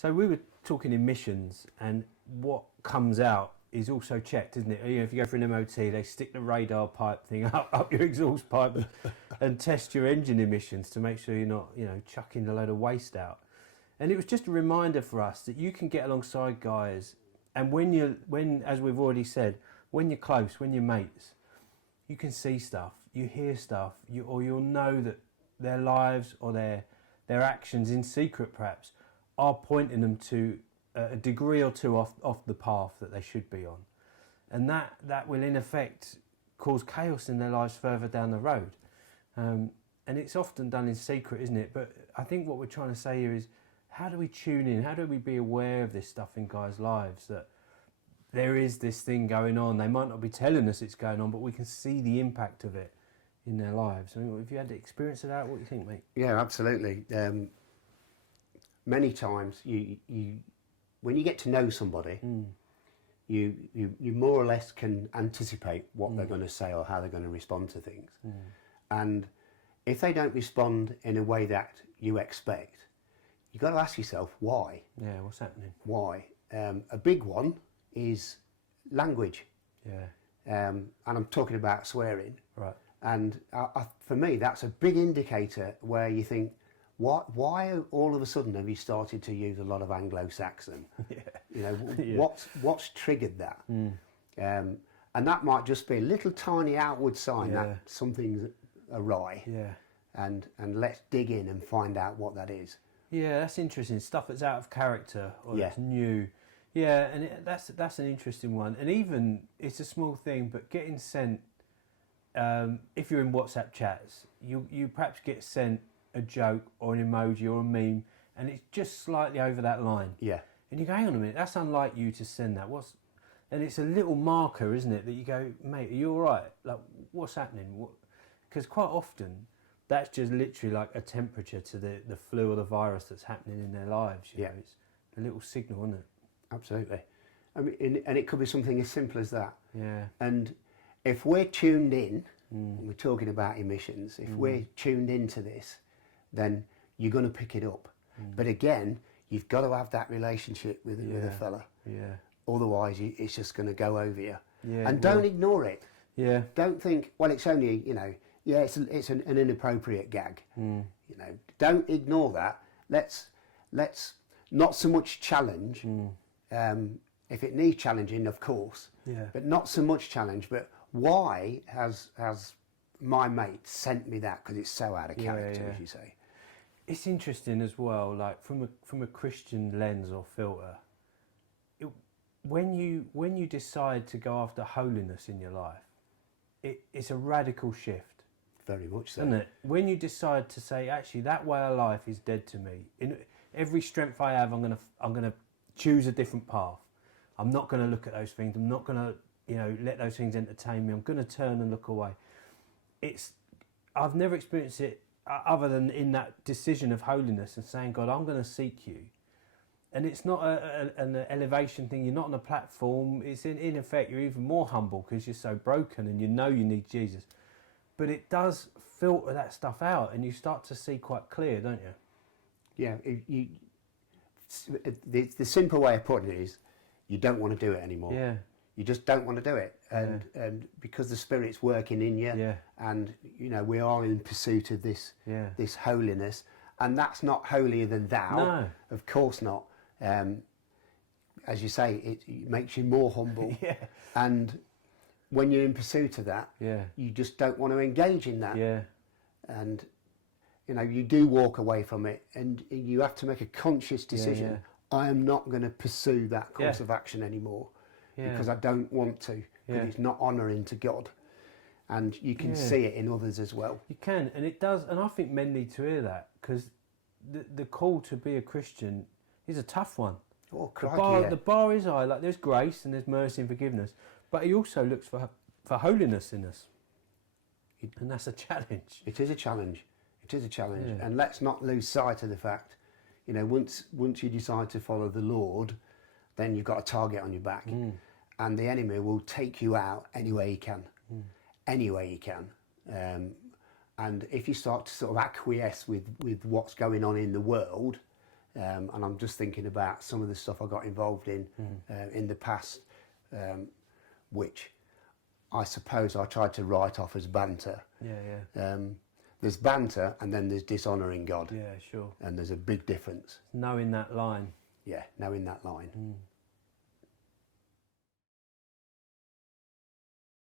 So we were talking emissions, and what comes out is also checked, isn't it? You know, if you go for an MOT, they stick the radar pipe thing up your exhaust pipe and test your engine emissions to make sure you're not, you know, chucking a load of waste out. And it was just a reminder for us that you can get alongside guys, and when, as we've already said, when you're close, when you're mates, you can see stuff, you hear stuff, or you'll know that their lives or their actions, in secret perhaps, are pointing them to a degree or two off the path that they should be on. And that will in effect cause chaos in their lives further down the road. And it's often done in secret, isn't it? But I think what we're trying to say here is, how do we tune in? How do we be aware of this stuff in guys' lives, that there is this thing going on? They might not be telling us it's going on, but we can see the impact of it in their lives. I mean, have you had the experience of that? What do you think, mate? Yeah, absolutely. Many times you when you get to know somebody, you more or less can anticipate what they're going to say or how they're going to respond to things. And if they don't respond in a way that you expect, you've got to ask yourself why. Yeah, what's happening? Why? A big one is language. Yeah. And I'm talking about swearing. Right. And for me, that's a big indicator where you think, why all of a sudden have you started to use a lot of Anglo-Saxon? Yeah. You know, Yeah. what's triggered that? And that might just be a little tiny outward sign that something's awry. Yeah. And let's dig in and find out what that is. Yeah, that's interesting. Stuff that's out of character or Yeah. that's new. Yeah, and that's an interesting one. And even, it's a small thing, but getting sent, if you're in WhatsApp chats, you perhaps get sent a joke or an emoji or a meme, and it's just slightly over that line. Yeah. And you go, hang on a minute, that's unlike you to send that. And it's a little marker, isn't it, that you go, mate, are you all right? Like, what's happening? Because quite often, that's just literally like a temperature to the flu or the virus that's happening in their lives. You know? It's a little signal, isn't it? Absolutely. I mean, and it could be something as simple as that. Yeah. And if we're tuned in, and we're talking about emissions, if we're tuned into this, then you're going to pick it up. But again, you've got to have that relationship with a fella. Yeah. Otherwise, it's just going to go over you. Yeah, and don't ignore it. Yeah. Don't think, well, it's only, you know, it's an inappropriate gag. You know, don't ignore that. Let's not so much challenge. If it needs challenging, of course. Yeah. But not so much challenge. But why has my mate sent me that? Because it's so out of character, as you say. It's interesting as well, like from a Christian lens or filter. When you decide to go after holiness in your life, it's a radical shift. Very much so. Isn't it? When you decide to say, actually, that way of life is dead to me. In every strength I have, I'm gonna choose a different path. I'm not going to look at those things. I'm not going to, you know, let those things entertain me. I'm going to turn and look away. I've never experienced it other than in that decision of holiness and saying, God, I'm going to seek you. And it's not an elevation thing. You're not on a platform. It's in effect, you're even more humble because you're so broken and you know you need Jesus. But it does filter that stuff out and you start to see quite clear, don't you? Yeah. The simple way of putting it is, you don't want to do it anymore. Yeah. You just don't want to do it. And because the Spirit's working in you, and you know, we are in pursuit of this holiness, and that's not holier than thou. No. Of course not. As you say, it makes you more humble. And when you're in pursuit of that, you just don't want to engage in that. And you know, you do walk away from it, and you have to make a conscious decision. I am not going to pursue that course of action anymore because I don't want to, because it's not honouring to God. And you can see it in others as well. You can, and it does, and I think men need to hear that, because the call to be a Christian is a tough one. Oh, crikey, the bar is high, like there's grace and there's mercy and forgiveness, but he also looks for holiness in us. And that's a challenge. It is a challenge. It is a challenge. And let's not lose sight of the fact, you know, once you decide to follow the Lord, then you've got a target on your back. And the enemy will take you out any way he can. Any way he can. And if you start to sort of acquiesce with what's going on in the world, And I'm just thinking about some of the stuff I got involved in the past, which I suppose I tried to write off as banter. There's banter and then there's dishonouring God. Yeah, sure. And there's a big difference. Knowing that line. Yeah, knowing that line.